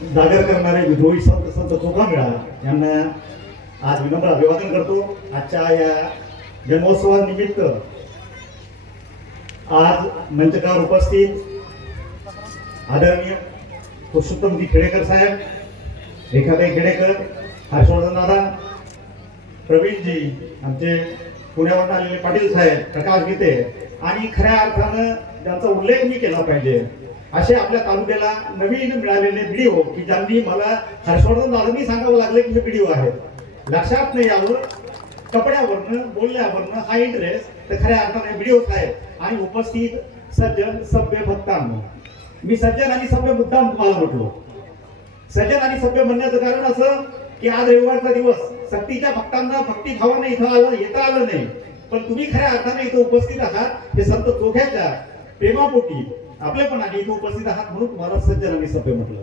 जागर करणारे विद्रोही संत संत चोखामेळा यांना आज विनम्र अभिवादन करतो. आजच्या या जन्मोत्सवानिमित्त आज मंचकावर उपस्थित आदरणीय पुरुषोत्तमजी खेडेकर साहेब रेखाताई खेडेकर हर्षवर्धन दादा प्रवीणजी आमचे पुण्यावरून आलेले पाटील साहेब प्रकाश गीते आणि खऱ्या अर्थानं त्यांचा उल्लेख मी केला पाहिजे असे आपल्या तालुक्याला नवीन मिळालेले व्हिडिओ की ज्यांनी मला हर्षवर्धन दादांनी सांगावं लागलं की हे व्हिडिओ आहेत. लक्षात नाही यावं कपड्यावरनं बोलण्यावरनं हा इंटरेस्ट तर खऱ्या अर्थाने व्हिडिओ आहे आणि उपस्थित सज्जन सभ्य भक्तांना. मी सज्जन आणि सभ्य मुद्दाम तुम्हाला म्हटलो. सज्जन आणि सभ्य म्हणण्याचं कारण असं की आज रविवारचा दिवस. सक्तीच्या भक्तांना भक्तीभावाने इथं आलं येता आलं नाही. पण तुम्ही खऱ्या अर्थाने इथं उपस्थित आहात. हे संत चोख्याच्या प्रेमापोटी आपल्यापणाने इथे उपस्थित आहात म्हणून तुम्हाला सज्जन आणि सभ्य म्हटलं.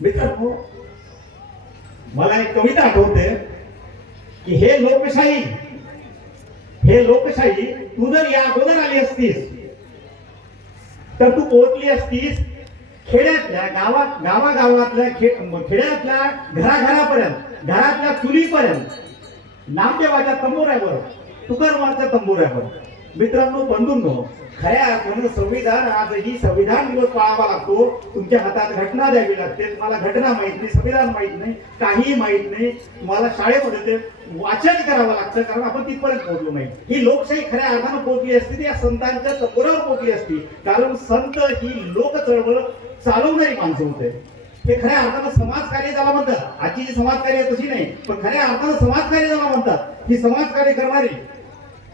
मित्रांनो मला एक कविता आठवते की हे लोकशाही हे लोकशाही तू जर या अगोदर आली असतीस तर तू पोहोचली असतीस खेड्यातल्या गावात गावागावातल्या खे खेड्यातल्या घराघरापर्यंत घरातल्या चुलीपर्यंत नामदेवाच्या तंबोऱ्यावर तुकारामाच्या तंबोऱ्यावर. मित्रांनो बंधूंनो खऱ्या अर्थानं संविधान आज ही संविधान दिवस पाळावा लागतो. तुमच्या हातात घटना द्यावी लागते. तुम्हाला घटना माहीत नाही संविधान माहीत नाही काही माहीत नाही. तुम्हाला शाळेमध्ये ते वाचन करावं लागतं कारण आपण तिथपर्यंत पोहोचलो नाही. ही लोकशाही खऱ्या अर्थानं पोहोचली असती ती या संतांच्या तत्वरावर पोहोचली असती. कारण संत ही लोक चळवळ चालवणारी माणसं होते. हे खऱ्या अर्थानं समाजकार्य ज्याला म्हणतात आजची जी समाजकार्य तशी नाही पण खऱ्या अर्थानं समाजकार्य ज्याला म्हणतात ही समाजकार्य करणारी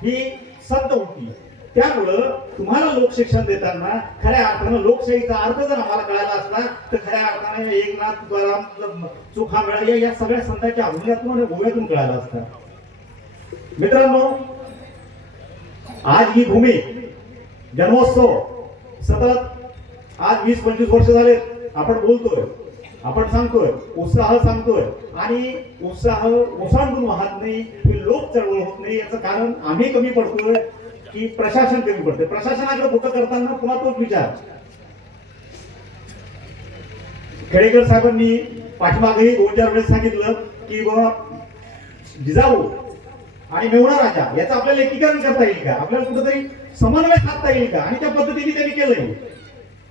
ही संत होती त्यामुळं तुम्हाला लोकशिक्षण देताना खऱ्या अर्थानं लोकशाहीचा अर्थ जर आम्हाला कळायला असला तर खऱ्या अर्थाने एकनाथ तुकाराम चोखामेळा या या सगळ्या संतांच्या अभंगातून आणि गोव्यातून कळायला असतात मित्रांनो आज ही भूमी जन्मोत्सव सतत आज वीस पंचवीस वर्ष झाले आपण बोलतोय. आपण सांगतोय उत्साह सांगतोय. आणि उत्साह ओसांडून वाहत नाही ही लोक चळवळ होत नाही याचं कारण आम्ही कमी पडतोय की प्रशासन कमी पडतोय. प्रशासनाकडे कुठं करताना पुन्हा तोच विचार. खेडेकर साहेबांनी पाठीमागेही दोन चार वेळेस सांगितलं की बाबा जिजाऊ आणि मेवणा राजा याचं आपल्याला एकीकरण करता येईल का? आपल्याला कुठंतरी समन्वय साधता येईल का? आणि त्या पद्धतीने त्यांनी केलंय.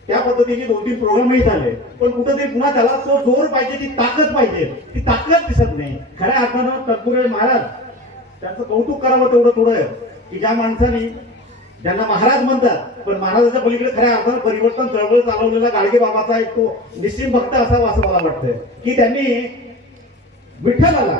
त्या पद्धतीचे दोन तीन प्रोग्रामही झाले. पण कुठंतरी पुन्हा त्याला तो जोर पाहिजे ती ताकद पाहिजे. ती ताकद दिसत नाही. खऱ्या अर्थानं तत्पुरे महाराज त्यांचं कौतुक करावं तेवढं थोडं की ज्या माणसाने ज्यांना महाराज म्हणतात पण महाराजाच्या पलीकडे खऱ्या अर्थानं परिवर्तन चळवळ चालवलेला गाडगे बाबाचा एक तो निश्चिम भक्त असावा असं मला वाटतंय. की त्यांनी विठ्ठलाला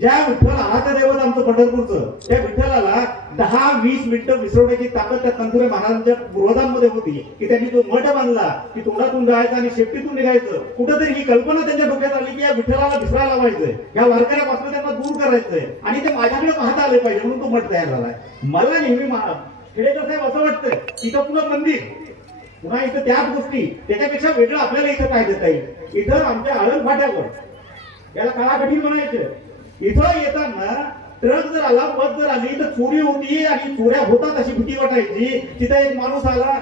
ज्या विठ्ठल आराध्य दैवत आमचं पंढरपूरचं त्या विठ्ठलाला दहा वीस मिनिटं विसरवण्याची ताकद त्या तंत्र महाराजांच्या पूर्वजांमध्ये होती की त्यांनी तो मठ बांधला की तोंडातून जायचं आणि शेपटीतून निघायचं. कुठेतरी ही कल्पना त्यांच्या डोक्यात आली की या विठ्ठलाला विसरायला लावायचंय. या वारकऱ्यापासून त्यांना दूर करायचंय. आणि ते माझ्याकडे पाहता आले पाहिजे म्हणून तो मठ तयार झालाय मला नेहमी मा- खेडेकर साहेब असं वाटतंय इथं पुन्हा मंदिर. पुन्हा इथं त्याच गोष्टी. त्याच्यापेक्षा वेगळं आपल्याला इथं काय देता येईल? इथं आमच्या आळंद फाट्यावर याला काळाकठी म्हणायचं इथं येताना ट्रक जर आला बस जर आली तर चोरी होती आणि चोऱ्या होतात अशी भीती वाटायची. तिथं एक माणूस आला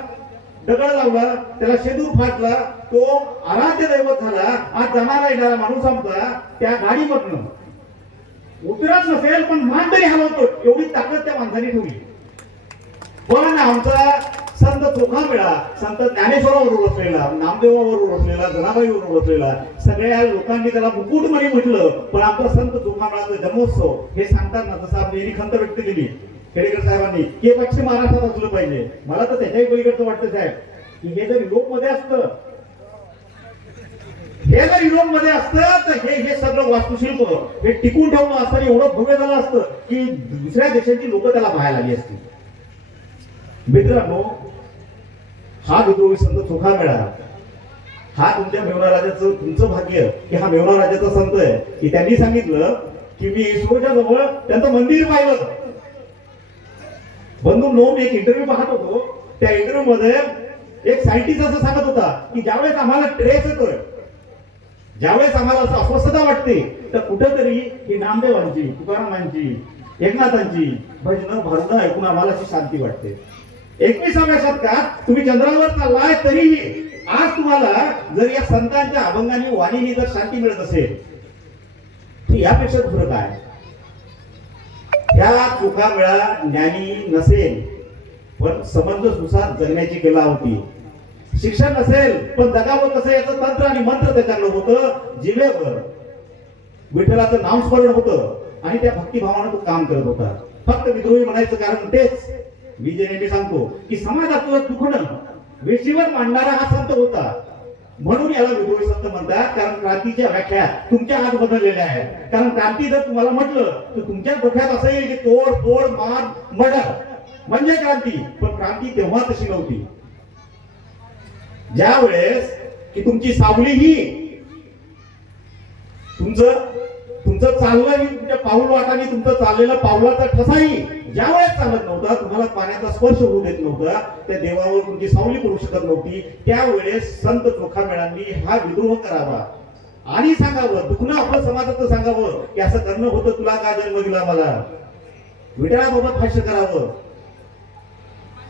दगड लावला त्याला शेदूर फाटला तो आराध्य दैवत झाला. आज जाणारा येणारा माणूस आमचा त्या गाडीमधनं. उतरत नसेल पण मान तरी हलवतो एवढी ताकद त्या माणसाने ठेवली. पण आमचा संत चोखा वेळा संत ज्ञानेश्वरावर बसलेला नामदेवावर बसलेला जनाबाईवर बसलेला सगळ्या लोकांनी त्याला मुकुटमणी म्हटलं पण आमचा संत चोखा वेळाचा जन्मोत्सव हे सांगताना जसं आपली खंत व्यक्त केली खेडेकर साहेबांनी हे पश्चिम महाराष्ट्रात असलं पाहिजे. मला तर त्याच्याही पलीकडचं वाटतं साहेब की हे जर युरोपमध्ये असतं हे जर युरोपमध्ये असतं तर हे हे सगळं वास्तुशिल्प हे टिकून ठेवणं असतं एवढं भव्य झालं असतं की दुसऱ्या देशाची लोक त्याला पाहायला आली असती. मित्रांनो हो. हा. विद्रोही संत चोखा मिळा हा तुमच्या मेवणा राजाचं तुमचं भाग्य की हा मेवणा राजाचा संत आहे. की त्यांनी सांगितलं की मी ईश्वरच्या जवळ त्यांचं मंदिर पाहिलं. बंधू नो एक इंटरव्ह्यू पाहत होतो. त्या इंटरव्ह्यू मध्ये एक सायंटिस्ट असं सांगत होता की ज्यावेळेस आम्हाला ट्रेस येतोय ज्यावेळेस आम्हाला असं अस्वस्थता वाटते तर कुठंतरी ही नामदेवांची तुकारामांची एकनाथांची भजनं भरणं ऐकून आम्हाला अशी शांती वाटते. एकविसाव्या शतकात तुम्ही चंद्रावर चाललाय तरीही आज तुम्हाला जर या संतांच्या अभंगाने वाणीने जर शांती मिळत असेल तर यापेक्षा दुसरं काय त्या चुका वेळा ज्ञानी नसेल पण समंजसनुसार जगण्याची कला होती. शिक्षण नसेल पण जगावं कसं याचं तंत्र आणि मंत्र त्याच्याकडे होतं जिवेवर. विठ्ठलाचं नामस्मरण होतं आणि त्या भक्तिभावानं तो काम करत होता. फक्त विद्रोही म्हणायचं कारण तेच. मी जे नेहमी सांगतो की समाजाचं दुखणं वेशीवर मांडणारा हा संत होता. म्हणून याला विद्रोही संत म्हणतात. कारण क्रांतीच्या व्याख्या तुमच्या हात बदललेल्या आहेत. कारण क्रांती जर तुम्हाला म्हटलं तर तुमच्या डोक्यात असं येईल की तोड फोड मार मर्डर. म्हणजे क्रांती. पण क्रांती तेव्हा तशी नव्हती. ज्या वेळेस की तुमची सावली ही तुमचं तुमचं चाललंय तुमच्या पाऊल वाटाने तुमचं चाललेलं पावलाचा ठसाही ज्या वेळेस चालत नव्हता. तुम्हाला पाण्याचा स्पर्श होऊ देत नव्हता. त्या देवावर तुमची सावली करू शकत नव्हती. त्यावेळेस संत चोखामेळांनी हा विद्रोह करावा. आणि सांगावं दुखणं आपलं समाजाचं सांगावं की असं करणं होतं तुला का जन्म दिला मला? विठळाबाबत भाष्य करावं.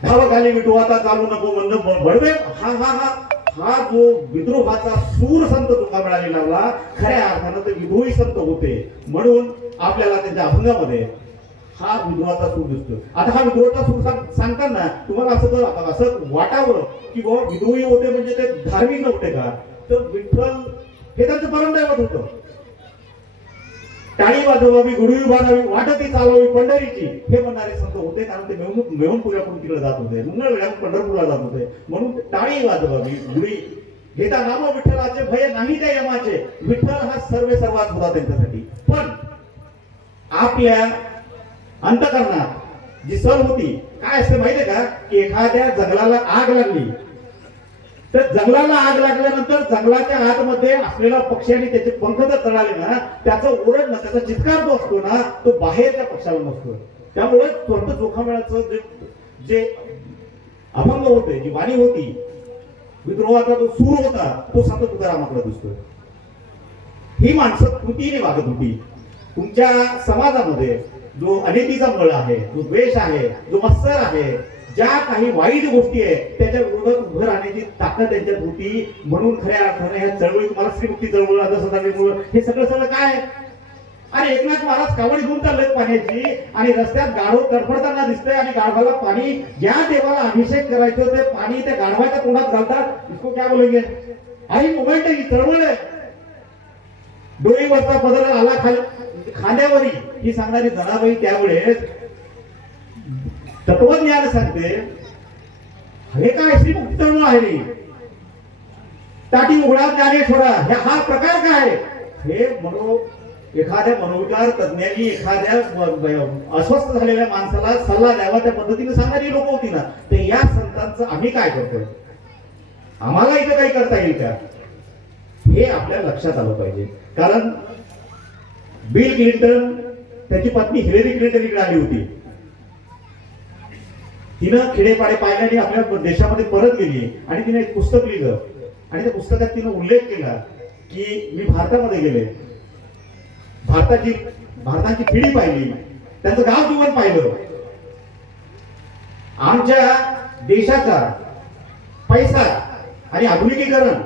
भाव खाली विटू आता चालू नको म्हणलं बडवे हा हा हा. हा जो विद्रोहाचा सूर संत तुका मिळालेला लागला खऱ्या अर्थानं ते विद्रोही संत होते. म्हणून आपल्याला त्यांच्या अभंगामध्ये हा विद्रोहाचा सूर दिसतो आता हा विद्रोहाचा सूर सांगताना तुम्हाला असं जर असं वाटावं की बाबा विद्रोही होते म्हणजे ते धार्मिक नव्हते का? तर विठ्ठल हे त्यांचं परमदैवत होतं. टाळी वाजवावी गुढी उभारावी वाटती चालवावी पंढरीची. हे म्हणणारे संत होते कारण ते मेहून मेहूनपुऱ्याकडून तिकडे जात होते. मंगळवेळा पंढरपूरला जात होते. म्हणून टाळी वाजवावी गुढी घेता नाम विठ्ठलाचे भय नाही त्या यमाचे. विठ्ठल हा सर्वे सर्वात होता त्यांच्यासाठी. पण आपल्या अंतकरणात जी सर होती काय असते माहितीये का? की एखाद्या जंगलाला आग लागली. तर जंगलाला आग लागल्यानंतर जंगलाच्या आतमध्ये असलेला पक्षी आणि त्याचे पंख जर चढाले ना त्याचा ओरडणं त्याचा चित्कार जो असतो ना तो बाहेरच्या पक्षाला नसतो त्यामुळे स्वर्ग जोखामेळाचं जे जे अभंग होते जी वाणी होती विद्रोहाचा जो सूर होता तो सतत तुकारामाकडे दिसतोय. ही माणसं कृतीने वागत होती. तुमच्या समाजामध्ये जो अनितीचा मळ आहे जो द्वेष आहे जो मत्सर आहे ज्या काही वाईट गोष्टी आहेत त्याच्या विरोधात उभं राहण्याची ताकद त्यांच्यात होती. म्हणून खऱ्या अर्थाने ह्या चळवळी तुम्हाला श्रीमुक्ती चळवळ हे सगळं सगळं काय? आणि अरे एकनाथ महाराज कावडी घेऊन चाललेत पाण्याची आणि रस्त्यात गाढव तडफडताना दिसतंय आणि गाढवाला पाणी ज्या देवाला अभिषेक करायचं ते पाणी त्या गाढवाच्या तोंडात घालतात. इसको काय बोलगे? आई मोमेंट ही चळवळ आहे. डोईवरचा पदर आला खाल खांद्यावरी. ही सांगणारी जनाबाई त्यावेळेस तत्वज्ञान सांगते हे काय श्री मुक्तत्व आहे? ताटी उघडा ज्ञानेश्वरा हे हा प्रकार काय? हे मनो एखाद्या मनोविकार तज्ञांनी एखाद्या अस्वस्थ झालेल्या माणसाला सल्ला द्यावा त्या पद्धतीने सांगणारी लोक होती ना. ते या संतांचं आम्ही काय करतोय? आम्हाला इथं काही करता येईल का? हे आपल्या लक्षात आलं पाहिजे. कारण बिल क्लिंटन त्याची पत्नी हिलेरी क्लिंटन इकडे आली होती. तिनं खेडेपाडे पाहिलं आणि आपल्या देशामध्ये परत गेली आणि तिने एक पुस्तक लिहिलं. आणि त्या पुस्तकात तिनं उल्लेख केला की मी भारतामध्ये गेले. भारताची भारताची पिढी पाहिली. त्यांचं गाव जीवन पाहिलं. आमच्या देशाचा पैसा आणि आधुनिकीकरण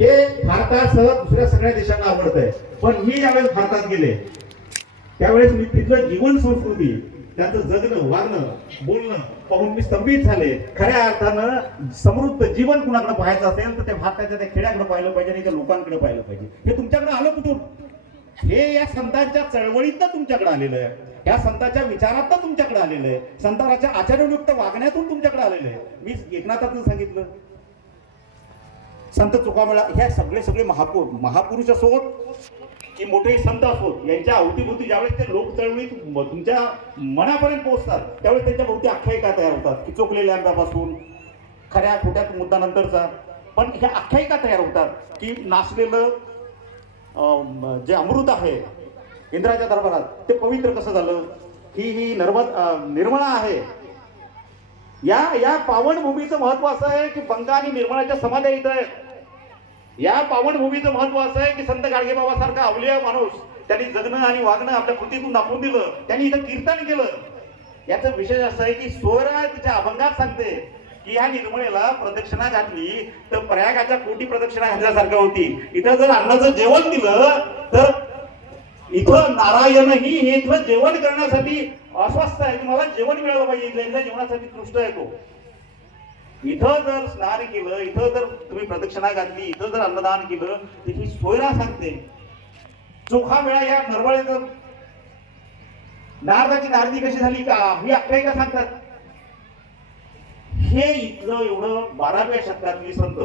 हे भारतासह दुसऱ्या सगळ्या देशांना आवडत आहे पण मी ज्यावेळेस भारतात गेले त्यावेळेस मी तिथलं जीवन संस्कृती त्यांचं जगणं वागणं बोलणं पाहून मी स्तंभित झाले. खऱ्या अर्थानं समृद्ध जीवन कुणाकडे पाहायचं असेल तर ते भारताच्या त्या खेड्याकडे पाहिलं पाहिजे आणि त्या लोकांकडे पाहिलं पाहिजे. हे तुमच्याकडे आलं कुठून? हे या संतांच्या चळवळीतनं तुमच्याकडे आलेलं आहे. या संतांच्या विचारातनं तुमच्याकडे आलेलं आहे. संतांच्या आचरणयुक्त वागण्यातून तुमच्याकडे आलेलं आहे. मी एकनाथाचं सांगितलं. संत चुकामेळा ह्या सगळे सगळे महापुर महापुरुष असोत की मोठे संत असोत यांच्या अवतीभोवती ज्यावेळेस ते लोक चळवळीत तुमच्या मनापर्यंत पोहोचतात त्यावेळेस त्यांच्या भोवती आख्यायिका तयार होतात की चोकलेल्या आंब्यापासून खऱ्या खोट्या मुद्दा नंतरचा पण ह्या आख्यायिका तयार होतात की नाचलेलं जे अमृत आहे इंद्राच्या दरबारात ते पवित्र कसं झालं? ही ही नर्मद निर्मळा आहे. या या पावनभूमीचं महत्त्व असं आहे की बंगा आणि निर्मळाच्या समाध्या इथं आहेत. या पावनभूमीचं महत्त्व असं आहे की संत गाडगे बाबासारखा अवलिया माणूस त्यांनी जगणं आणि वागणं आपल्या कृतीतून दाखवून दिलं. त्यांनी इथं कीर्तन केलं. याचं विशेष असं आहे की स्वरा तिच्या अभंगात सांगते की ह्या निर्मळेला प्रदक्षिणा घातली तर प्रयागाच्या कोटी प्रदक्षिणा घातल्यासारखं होती. इथं जर अन्नाचं जेवण दिलं तर इथं नारायणही हे इथलं जेवण करण्यासाठी अस्वस्थ आहे. की मला जेवण मिळालं पाहिजे. इथल्या जेवणासाठी कृष्ण आहे तो. इथं जर स्नान केलं इथं जर तुम्ही प्रदक्षिणा घातली इथं जर अन्नदान केलं तर ही सोयरा सांगते. चोखा वेळा या जर नारदाची नारदी कशी झाली का? ही आख्यायिका सांगतात. हे इथलं एवढं बाराव्या शतकातली संत.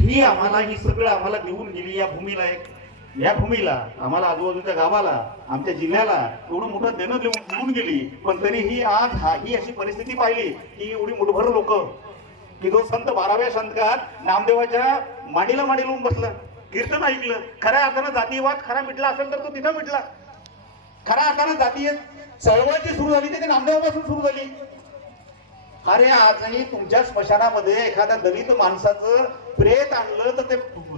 ही आम्हाला ही सगळं आम्हाला देऊन गेली या भूमीला एक या भूमीला आम्हाला आजूबाजूच्या गावाला आमच्या जिल्ह्याला एवढं मोठं देणं देऊन देऊन गेली पण तरीही आज हा ही अशी परिस्थिती पाहिली की एवढी मुठभर लोक की जो संत बाराव्या शतकात नामदेवाच्या माडीला माडी लावून बसला. कीर्तन ऐकलं. खऱ्या अर्थानं जातीवाद खरा मिटला असेल तर तो तिथं मिटला. खऱ्या अर्थानं जातीय चळवळ जी सुरू झाली ती ते नामदेवापासून सुरू झाली. अरे आजही तुमच्या स्मशानामध्ये एखाद्या दलित माणसाचं प्रेत आणलं तर ते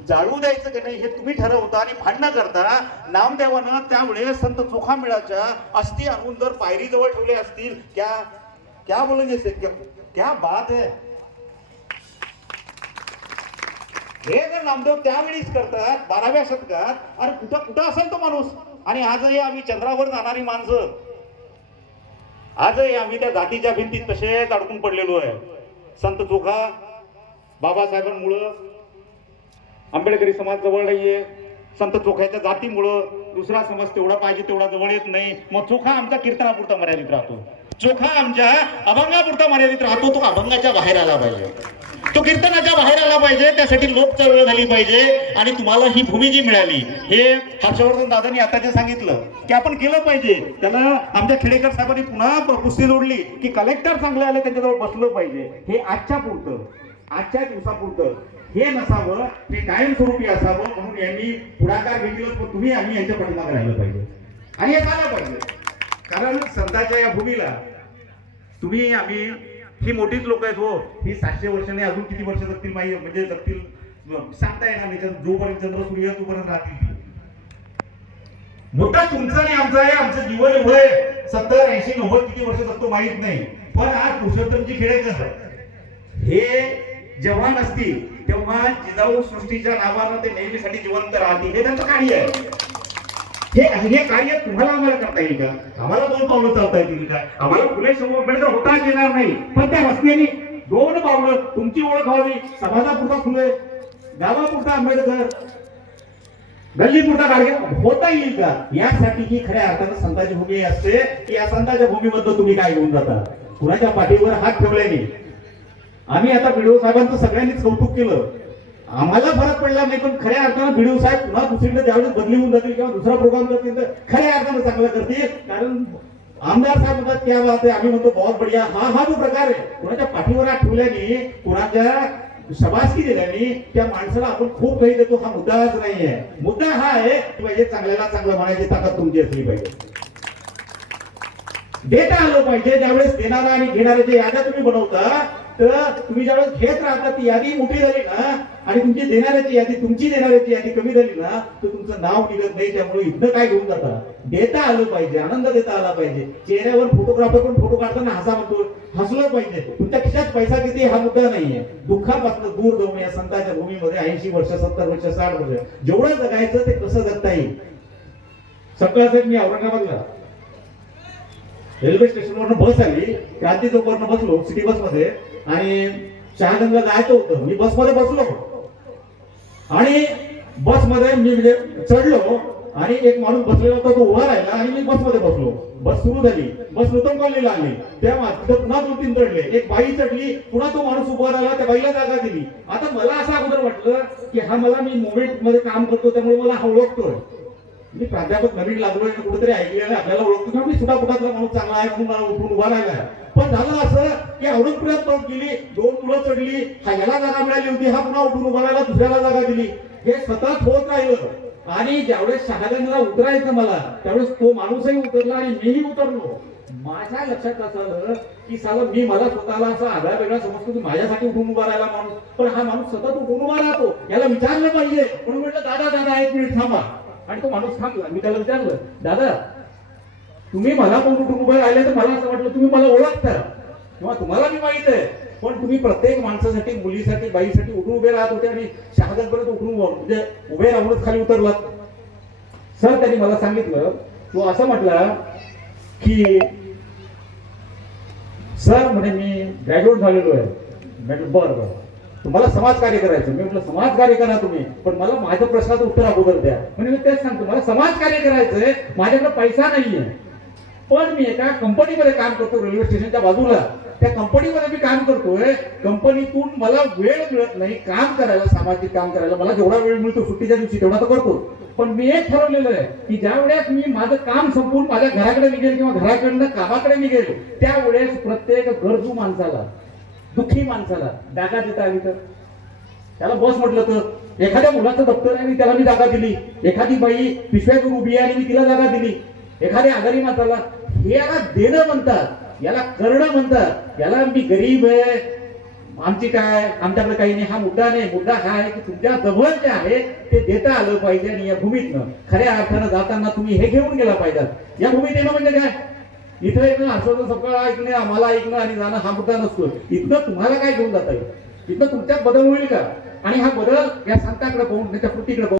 जाळू द्यायचं की नाही हे तुम्ही ठरवता आणि भांडणं करता नामदेवानं त्यावेळेस संत चोखामेळाच्या अस्थी आणून जर पायरी जवळ ठेवले असतील क्या क्या बोलेंगे से क्या, क्या बात है? हे जर नामदेव त्यावेळीच करतात बाराव्या शतकात अरे कुठं कुठं असेल तो माणूस? आणि आजही आम्ही चंद्रावर जाणारी माणसं. आजही आम्ही त्या जातीच्या भिंतीत तसेच अडकून पडलेलो आहे. संत चोखा बाबासाहेबांमुळं आंबेडकरी समाज जवळ नाहीये. संत चोखाच्या जातीमुळं दुसरा समाज तेवढा पाहिजे तेवढा जवळ येत नाही. मग चोखा आमच्या कीर्तनापुरता मर्यादित राहतो. चोखा आमच्या अभंगापुरता मर्यादित राहतो. तो अभंगाच्या बाहेर आला पाहिजे. तो कीर्तनाच्या बाहेर आला पाहिजे. त्यासाठी लोक चळवळ झाली पाहिजे. आणि तुम्हाला ही भूमी जी मिळाली हे हर्षवर्धन दादांनी आता जे सांगितलं की आपण केलं पाहिजे. त्याला आमच्या खेडेकर साहेबांनी पुन्हा प- पुस्ती जोडली की कलेक्टर चांगले आले त्यांच्याजवळ बसलं पाहिजे. हे आजच्या पुरतं. आजच्या दिवसापुरतं. हे नसावं ते कायमस्वरूपी असावं म्हणून यांनी पुढाकार घेतलं पण तुम्ही आम्ही यांच्या पाठीमागे राहिलं पाहिजे. आणि हे झालं पाहिजे. कारण संतांच्या या भूमीला तुम्ही आम्ही ही मोठीच लोक आहेत हो. ही सातशे वर्षाने अजून किती वर्ष जगतील माहिती म्हणजे जगतील सांगता येणार नाही. जोपर्यंत चंद्र सूर्य तोपर्यंत राहतील मुद्दा तुमचा नाही आमचा आहे. आमचं जीवन एवढं सत्तर ऐंशी नव्वद किती वर्ष जगतो माहीत नाही. पण आज पुरुषोत्तमची खेळेकर हे जवान असतील तेव्हा जिजाऊ सृष्टीच्या नावानं ते नेहमीसाठी जिवंत राहतील. हे त्यांचं कार्य आहे. हे हे कार्य तुम्हाला आम्हाला करता येईल का? आम्हाला दोन पावलं चालता येतील का? आम्हाला फुले समोर आंबेडकर होताच येणार नाही. पण त्या रस्त्याने दोन पावलं तुमची ओळख व्हावी. समाजापुरता फुले गावापुरता आंबेडकर. गल्लीपुरता गाडगे. होता येईल का? यासाठी ही खऱ्या अर्थानं संताची भूमी असते. की या संताच्या भूमीमधलं तुम्ही काय घेऊन जाता? कुणाच्या पाठीवर हात ठेवल्याने आम्ही आता बीडीओ साहेबांचं सगळ्यांनीच कौतुक केलं. आम्हाला फरक पडला नाही पण खऱ्या अर्थानं बीडीओ साहेब पुन्हा दुसरीकडे ज्यावेळेस बदली होऊन जातील किंवा दुसरा प्रोग्राम करतील तर खऱ्या अर्थानं चांगलं करतील. कारण आमदार साहेब म्हणतात त्या बात आहे आम्ही म्हणतो बहुत बढिया. हा हा जो प्रकार आहे कुणाच्या पाठीवर हात ठेवल्याने कुणाच्या शबासकी दिल्याने त्या माणसाला आपण खूप काही देतो. हा मुद्दाच नाही आहे. मुद्दा हा आहे की पाहिजे चांगल्याला चांगलं म्हणायची ताकद तुमची असली पाहिजे. देता आलं पाहिजे. ज्यावेळेस देणारा आणि घेणाऱ्याच्या याद्या तुम्ही बनवता तर तुम्ही ज्यावेळेस घेत राहता ती यादी मोठी झाली ना आणि तुमची देणाऱ्याची यादी तुमची देणाऱ्याची यादी कमी झाली ना तर तुमचं नाव निघत नाही त्यामुळे इथं काय घेऊन जाता? देता आलं पाहिजे आनंद देता आला पाहिजे. चेहऱ्यावर फोटोग्राफर पण फोटो काढताना हसा म्हणतो हसलं पाहिजे. तुमच्या खिशात पैसा किती हा मुद्दा नाहीये. दुःखापासून दूर जाऊन या संतांच्या भूमीमध्ये ऐंशी वर्ष सत्तर वर्ष साठ वर्ष जेवढं जगायचं ते कसं जगता येईल? सकाळचं मी औरंगाबादला. रेल्वे स्टेशनवरनं बस आली. क्रांती चौकवरनं बसलो सिटी बसमध्ये आणि शहानंदला जायचं होतं? मी बसमध्ये बसलो. आणि बसमध्ये मी म्हणजे चढलो आणि एक माणूस बसलेला होता तो उभा राहिला आणि मी बसमध्ये बसलो. बस सुरू झाली. बस नूतन कॉलनीला आली. तेव्हा तिथं पुन्हा दोन तीन चढले एक बाई चढली पुन्हा तो माणूस उभा राहिला त्या बाईला जागा दिली. आता मला असं अगोदर वाटलं की हा मला मी मोमेंटमध्ये काम करतो त्यामुळे मला हा ओळखतोय. मी प्राध्यापक नवीन लागलोय आणि कुठेतरी ऐकलेलं आपल्याला ओळखतो. किंवा मी सुद्धा कुठातला माणूस चांगला आहे म्हणून मला उठून उभा राहिला पण झालं असं की औरंगपुरात पाऊस गेली दोन मुलं चढली हा याला जागा मिळाली होती हा पुन्हा उठून उभा राहिला दुसऱ्याला जागा दिली. हे सतत होत राहिलं. आणि ज्यावेळेस शहागंजला उतरायचं मला त्यावेळेस तो माणूसही उतरला आणि मीही उतरलो. माझ्या लक्षात असं आलं की साला मी मला स्वतःला असा आगळा वेगळा समजतो की माझ्यासाठी उठून उभा राहिला माणूस. पण हा माणूस सतत उठून उभा राहतो याला विचारलं पाहिजे. म्हणून म्हटलं दादा दादा एक मिनिट थांबा. आणि तो माणूस थांबला. मी त्याला विचारलं दादा तुम्ही मला पण कुठून उभे राहिले तर मला असं वाटलं तुम्ही मला ओळखता. किंवा तुम्हाला मी माहीत आहे. पण तुम्ही प्रत्येक माणसासाठी मुलीसाठी बाईसाठी उठून उभे राहत होते आणि शहादापर्यंत उठून म्हणजे उभे राहूनच खाली उतरलात. सर त्यांनी मला सांगितलं तो असं म्हटला की सर म्हणे मी ग्रॅज्युएट झालेलो आहे. म्हटलं बरं बरं. तुम्हाला समाजकार्य करायचं. मी म्हटलं समाजकार्य करा तुम्ही. पण मला माझ्या प्रश्नाचं उत्तर अगोदर द्या. म्हणजे मी तेच सांगतो मला समाजकार्य करायचंय माझ्याकडे पैसा नाहीये. पण मी एका कंपनीमध्ये काम करतो रेल्वे स्टेशनच्या बाजूला. त्या कंपनीमध्ये मी काम करतोय. कंपनीतून मला वेळ मिळत नाही काम करायला सामाजिक काम करायला. मला जेवढा वेळ मिळतो सुट्टीच्या दिवशी तेवढा तर करतो. पण मी एक ठरवलेलं आहे की ज्या वेळेस मी माझं काम संपून माझ्या घराकडे निघेल किंवा घराकडनं कामाकडे निघेल त्यावेळेस प्रत्येक गरजू माणसाला दुःखी माणसाला जागा देता आली तर? त्याला बस म्हटलं तर एखाद्या मुलाचं दप्तर आहे आणि त्याला मी जागा दिली. एखादी बाई पिशव्या घेऊन उभी आहे आणि मी तिला जागा दिली. एखाद्या आजारी माणसाला हे याला देणं म्हणतात याला करणं म्हणतात याला मी गरीब आहे. आमची काय आमच्याकडे काही नाही. हा मुद्दा नाही. मुद्दा हा आहे की तुमच्या जवळ जे आहे ते देता आलं पाहिजे आणि या भूमीतनं खऱ्या अर्थानं जाताना तुम्ही हे घेऊन गेला पाहिजे. या भूमीत येणं म्हणजे काय? इथं येणं हर्षवर्धन सगळं ऐकणे आम्हाला ऐकणं आणि जाणं हा मुद्दा नसतो इथनं तुम्हाला काय घेऊन जाता येईल? इथनं तुमच्यात बदल होईल का? आणि हा बदल या संतांकडे पाहून त्याच्या कृतीकडे